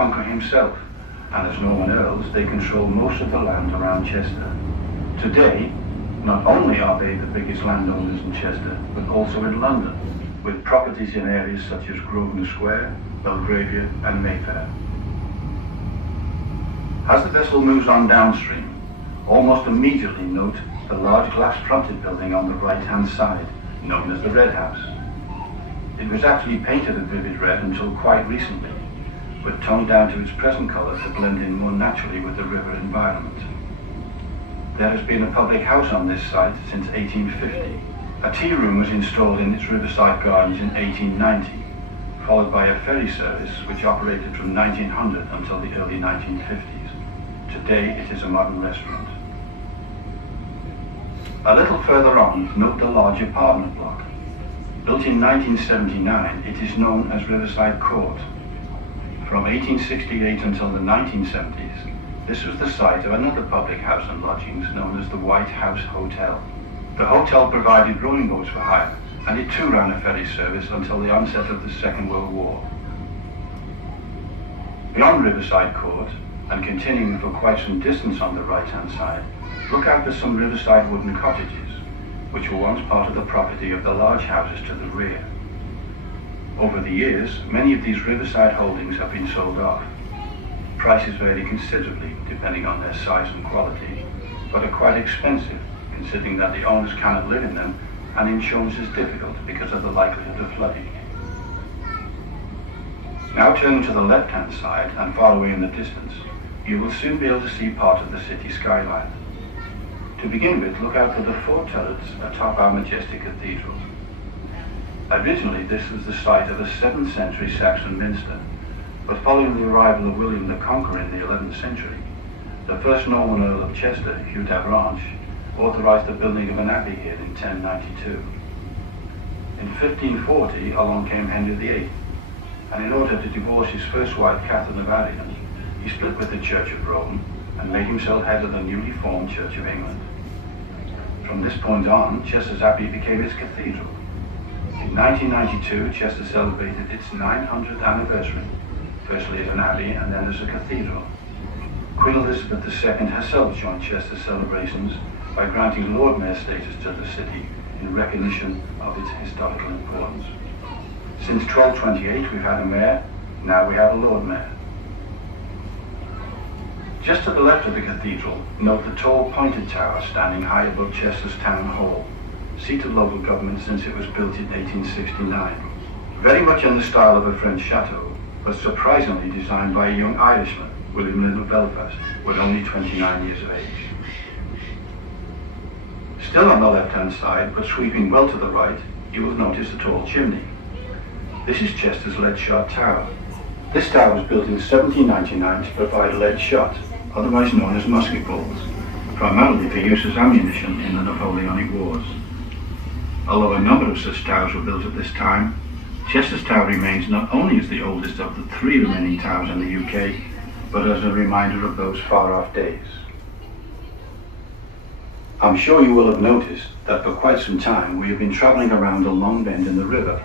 Conqueror himself, and as Norman Earls, they control most of the land around Chester. Today, not only are they the biggest landowners in Chester, but also in London, with properties in areas such as Grosvenor Square, Belgravia and Mayfair. As the vessel moves on downstream, almost immediately note the large glass-fronted building on the right-hand side, known as the Red House. It was actually painted a vivid red until quite recently, but toned down to its present colour to blend in more naturally with the river environment. There has been a public house on this site since 1850. A tea room was installed in its riverside gardens in 1890, followed by a ferry service which operated from 1900 until the early 1950s. Today it is a modern restaurant. A little further on, note the large apartment block. Built in 1979, it is known as Riverside Court. From 1868 until the 1970s, this was the site of another public house and lodgings known as the White House Hotel. The hotel provided rowing boats for hire, and it too ran a ferry service until the onset of the Second World War. Beyond Riverside Court, and continuing for quite some distance on the right-hand side, look out for some riverside wooden cottages, which were once part of the property of the large houses to the rear. Over the years, many of these riverside holdings have been sold off. Prices vary considerably depending on their size and quality, but are quite expensive considering that the owners cannot live in them and insurance is difficult because of the likelihood of flooding. Now turning to the left-hand side and far away in the distance, you will soon be able to see part of the city skyline. To begin with, look out for the four turrets atop our majestic cathedral. Originally, this was the site of a 7th century Saxon minster, but following the arrival of William the Conqueror in the 11th century, the first Norman Earl of Chester, Hugh d'Avranches, authorized the building of an abbey here in 1092. In 1540, along came Henry VIII, and in order to divorce his first wife, Catherine of Aragon, he split with the Church of Rome and made himself head of the newly formed Church of England. From this point on, Chester's Abbey became its cathedral. In 1992, Chester celebrated its 900th anniversary, firstly as an abbey and then as a cathedral. Queen Elizabeth II herself joined Chester's celebrations by granting Lord Mayor status to the city in recognition of its historical importance. Since 1228 we've had a mayor, now we have a Lord Mayor. Just to the left of the cathedral, note the tall pointed tower standing high above Chester's Town Hall, seat of local government since it was built in 1869. Very much in the style of a French chateau, but surprisingly designed by a young Irishman, William Lynn of Belfast, with only 29 years of age. Still on the left-hand side, but sweeping well to the right, you will notice a tall chimney. This is Chester's lead shot tower. This tower was built in 1799 to provide lead shot, otherwise known as musket balls, primarily for use as ammunition in the Napoleonic Wars. Although a number of such towers were built at this time, Chester's Tower remains not only as the oldest of the 3 remaining towers in the UK, but as a reminder of those far-off days. I'm sure you will have noticed that for quite some time we have been travelling around a long bend in the river.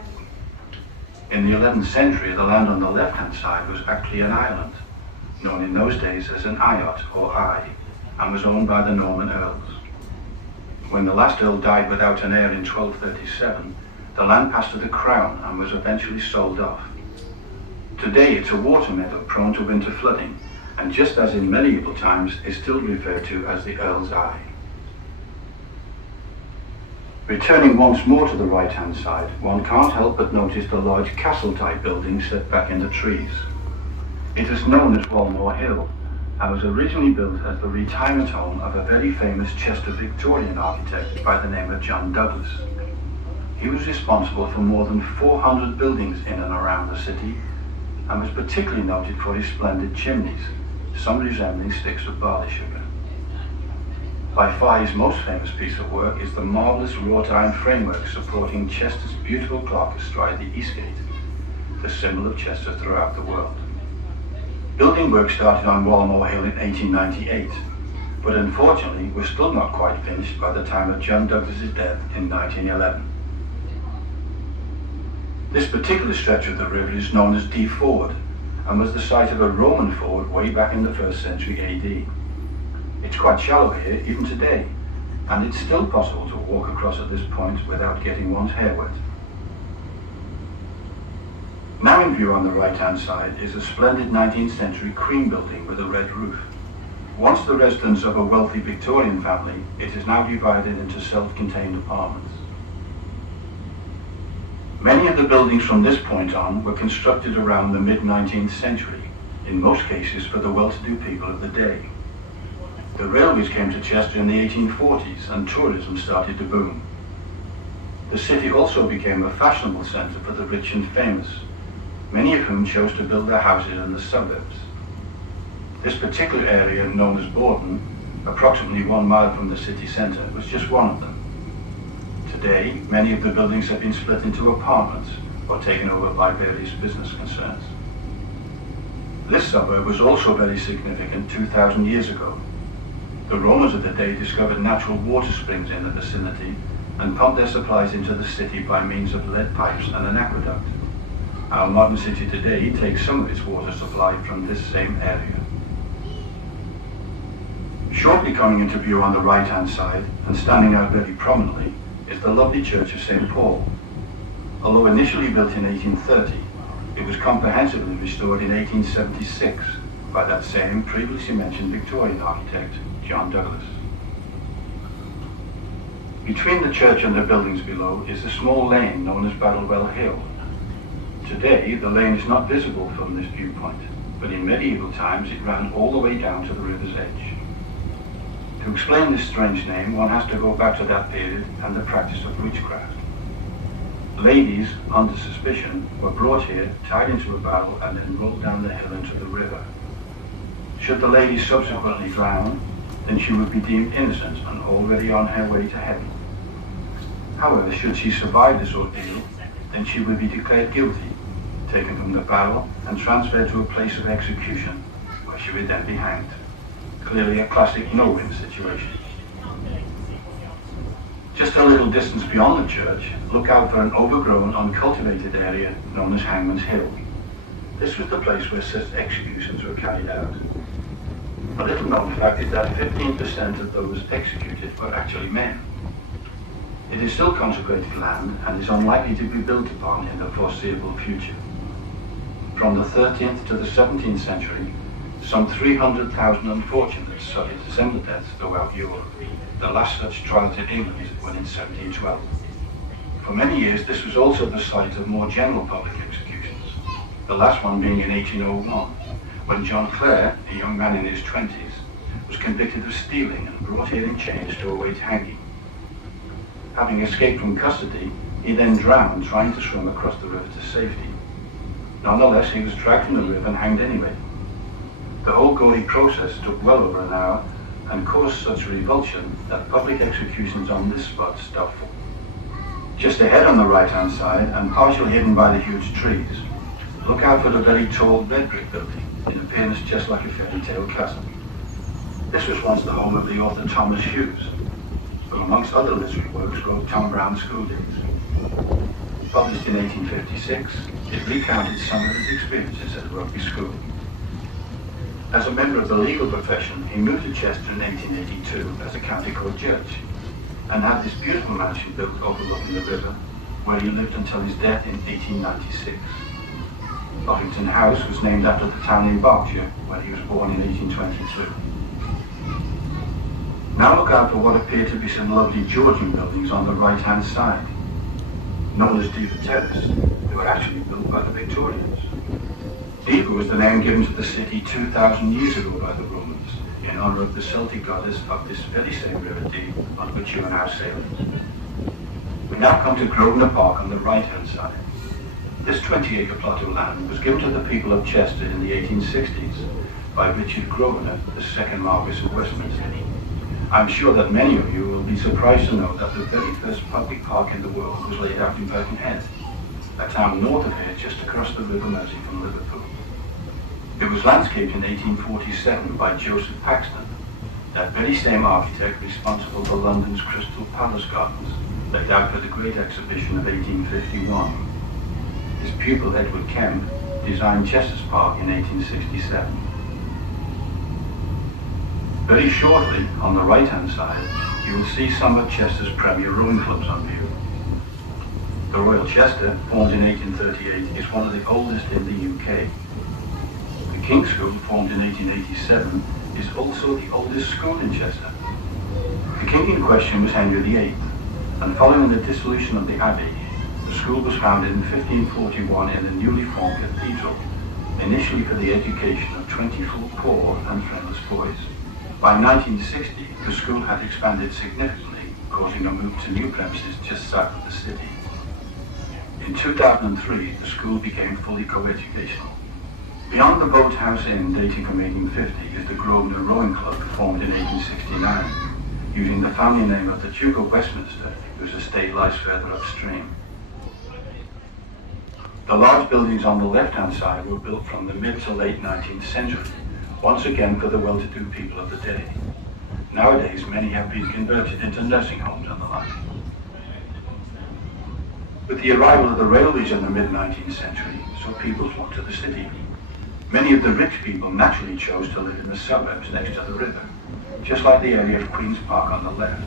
In the 11th century, the land on the left-hand side was actually an island, known in those days as an eyot or eye, and was owned by the Norman Earls. When the last Earl died without an heir in 1237, the land passed to the Crown and was eventually sold off. Today it's a water meadow prone to winter flooding, and just as in medieval times is still referred to as the Earl's Eye. Returning once more to the right-hand side, one can't help but notice the large castle-type building set back in the trees. It is known as Walmore Hill, and was originally built as the retirement home of a very famous Chester Victorian architect by the name of John Douglas. He was responsible for more than 400 buildings in and around the city, and was particularly noted for his splendid chimneys, some resembling sticks of barley sugar. By far his most famous piece of work is the marvellous wrought iron framework supporting Chester's beautiful clock astride the East Gate, the symbol of Chester throughout the world. Building work started on Walmore Hill in 1898, but unfortunately was still not quite finished by the time of John Douglas's death in 1911. This particular stretch of the river is known as Dee Ford, and was the site of a Roman ford way back in the 1st century AD. It's quite shallow here even today, and it's still possible to walk across at this point without getting one's hair wet. Now in view on the right-hand side is a splendid 19th century cream building with a red roof. Once the residence of a wealthy Victorian family, it is now divided into self-contained apartments. Many of the buildings from this point on were constructed around the mid-19th century, in most cases for the well-to-do people of the day. The railways came to Chester in the 1840s and tourism started to boom. The city also became a fashionable centre for the rich and famous, many of whom chose to build their houses in the suburbs. This particular area, known as Borden, approximately 1 mile from the city centre, was just one of them. Today, many of the buildings have been split into apartments or taken over by various business concerns. This suburb was also very significant 2,000 years ago. The Romans of the day discovered natural water springs in the vicinity and pumped their supplies into the city by means of lead pipes and an aqueduct. Our modern city today takes some of its water supply from this same area. Shortly coming into view on the right-hand side and standing out very prominently is the lovely Church of St. Paul. Although initially built in 1830, it was comprehensively restored in 1876 by that same previously mentioned Victorian architect, John Douglas. Between the church and the buildings below is a small lane known as Battlewell Hill. Today, the lane is not visible from this viewpoint, but in medieval times it ran all the way down to the river's edge. To explain this strange name, one has to go back to that period and the practice of witchcraft. Ladies, under suspicion, were brought here, tied into a barrel, and then rolled down the hill into the river. Should the lady subsequently drown, then she would be deemed innocent and already on her way to heaven. However, should she survive this ordeal, then she would be declared guilty, taken from the barrel and transferred to a place of execution, where she would then be hanged. Clearly a classic no-win situation. Just a little distance beyond the church, look out for an overgrown, uncultivated area known as Hangman's Hill. This was the place where such executions were carried out. A little known fact is that 15% of those executed were actually men. It is still consecrated land and is unlikely to be built upon in the foreseeable future. From the 13th to the 17th century, some 300,000 unfortunates suffered similar deaths throughout Europe. The last such trial to England went in 1712. For many years, this was also the site of more general public executions, the last one being in 1801, when John Clare, a young man in his 20s, was convicted of stealing and brought here in chains to await hanging. Having escaped from custody, he then drowned trying to swim across the river to safety. Nonetheless, he was dragged from the river and hanged anyway. The whole gory process took well over an hour and caused such revulsion that public executions on this spot stopped. Just ahead on the right-hand side, and partially hidden by the huge trees, look out for the very tall red brick building, in appearance just like a fairy tale castle. This was once the home of the author Thomas Hughes, who amongst other literary works wrote Tom Brown's School Days. Published in 1856, it recounted some of his experiences at Rugby School. As a member of the legal profession, he moved to Chester in 1882 as a county court judge, and had this beautiful mansion built overlooking the river, where he lived until his death in 1896. Buffington House was named after the town in Berkshire, where he was born in 1822. Now look out for what appear to be some lovely Georgian buildings on the right-hand side. Known as Diva Terrace, they were actually built by the Victorians. Diva was the name given to the city 2,000 years ago by the Romans, in honour of the Celtic goddess of this very same river Dee on which you are now sailing. We now come to Grosvenor Park on the right-hand side. This 20-acre plot of land was given to the people of Chester in the 1860s by Richard Grosvenor, the second Marquess of Westminster. I'm sure that many of you will be surprised to know that the very first public park in the world was laid out in Birkenhead, a town north of here just across the River Mersey from Liverpool. It was landscaped in 1847 by Joseph Paxton, that very same architect responsible for London's Crystal Palace Gardens, laid out for the Great Exhibition of 1851. His pupil Edward Kemp designed Chester's Park in 1867. Very shortly, on the right-hand side, you will see some of Chester's premier rowing clubs on view. The Royal Chester, formed in 1838, is one of the oldest in the UK. The King's School, formed in 1887, is also the oldest school in Chester. The king in question was Henry VIII, and following the dissolution of the Abbey, the school was founded in 1541 in the newly formed cathedral, initially for the education of 24 poor and friendless boys. By 1960, the school had expanded significantly, causing a move to new premises just south of the city. In 2003, the school became fully co-educational. Beyond the Boathouse Inn, dating from 1850, is the Grosvenor Rowing Club, formed in 1869, using the family name of the Duke of Westminster, whose estate lies further upstream. The large buildings on the left-hand side were built from the mid to late 19th century, once again for the well-to-do people of the day. Nowadays, many have been converted into nursing homes and the like. With the arrival of the railways in the mid-19th century, so people flocked to the city. Many of the rich people naturally chose to live in the suburbs next to the river, just like the area of Queen's Park on the left.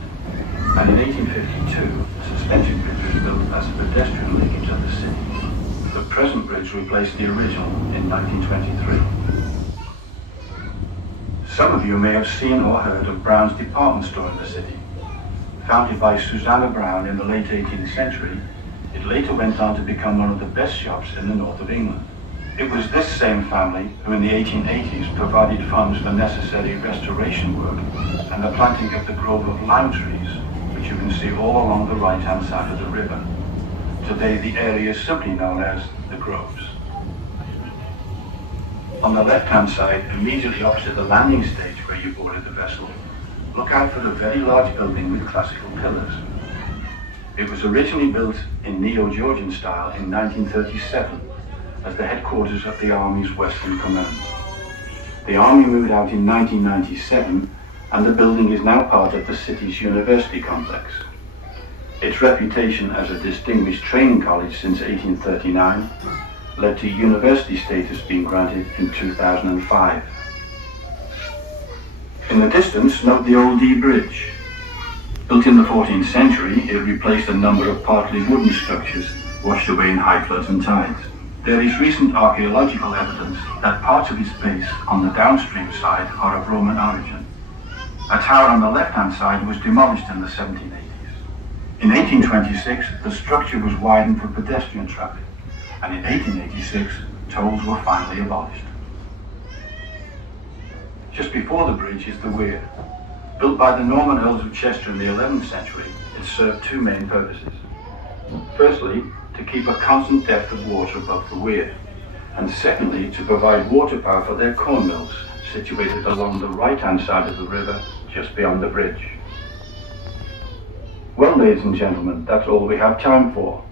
And in 1852, a suspension bridge was built as a pedestrian link into the city. The present bridge replaced the original in 1923. Some of you may have seen or heard of Brown's department store in the city. Founded by Susanna Brown in the late 18th century, it later went on to become one of the best shops in the north of England. It was this same family who in the 1880s provided funds for necessary restoration work and the planting of the grove of lime trees, which you can see all along the right-hand side of the river. Today the area is simply known as the Groves. On the left-hand side, immediately opposite the landing stage where you boarded the vessel, look out for the very large building with classical pillars. It was originally built in Neo-Georgian style in 1937 as the headquarters of the Army's Western Command. The Army moved out in 1997 and the building is now part of the city's university complex. Its reputation as a distinguished training college since 1839 led to university status being granted in 2005. In the distance, note the Old Dee Bridge. Built in the 14th century, it replaced a number of partly wooden structures washed away in high floods and tides. There is recent archaeological evidence that parts of its base on the downstream side are of Roman origin. A tower on the left-hand side was demolished in the 1780s. In 1826, the structure was widened for pedestrian traffic, and in 1886, tolls were finally abolished. Just before the bridge is the weir. Built by the Norman Earls of Chester in the 11th century, it served two main purposes. Firstly, to keep a constant depth of water above the weir, and secondly, to provide water power for their corn mills, situated along the right-hand side of the river, just beyond the bridge. Well, ladies and gentlemen, that's all we have time for.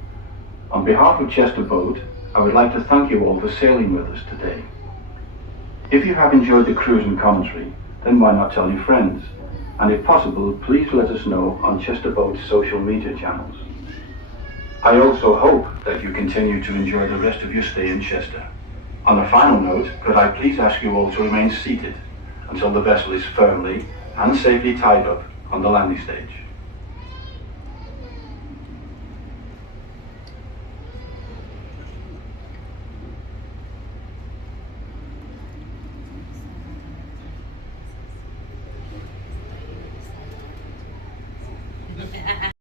On behalf of Chester Boat, I would like to thank you all for sailing with us today. If you have enjoyed the cruise and commentary, then why not tell your friends? And if possible, please let us know on Chester Boat's social media channels. I also hope that you continue to enjoy the rest of your stay in Chester. On a final note, could I please ask you all to remain seated until the vessel is firmly and safely tied up on the landing stage.